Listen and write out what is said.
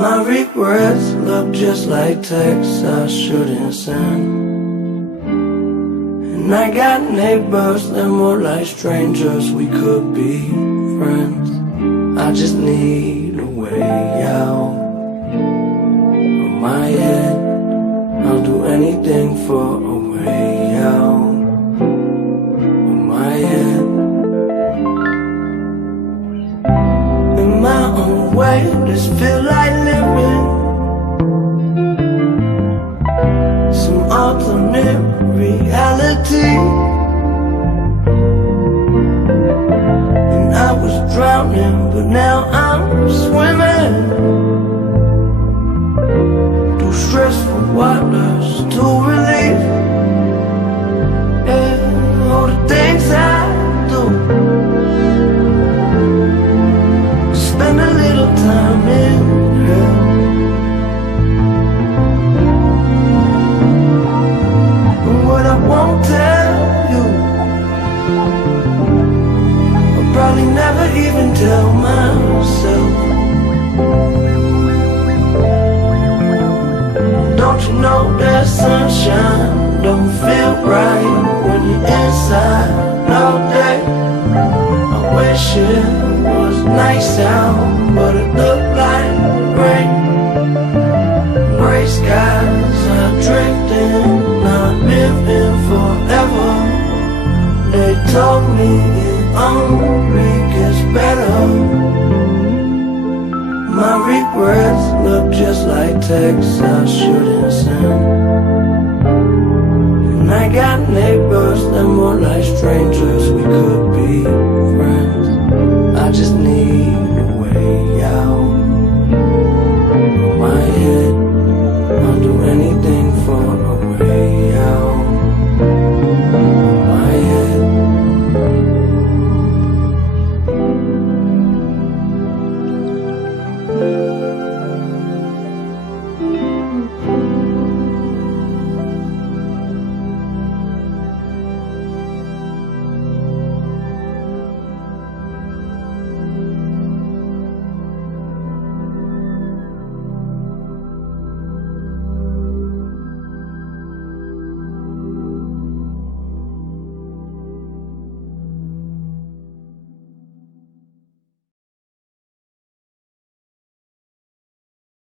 My regrets look just like texts I shouldn't send. And I got neighbors, they're more like strangers, we could be friends. I just need a way out of my head. I'll do anything for a way out of my head. In my own way, this feel like living some alternate reality. And I was drowning, but now I'm swimming through stressful waters to relief. Yeah, all the things I do, spend a little time in hell. And what I won't tell you, I'll probably never even tell myself. Don't you know that sunshine don't feel right when you're inside all day? I wish it was nice out, but it looked like rain. Gray skies are drifting, not living forever. They told me it only gets better. My regrets look just like texts I shouldn't send. And I got neighbors, they're more like strangers, we could be friends. I just need a way out.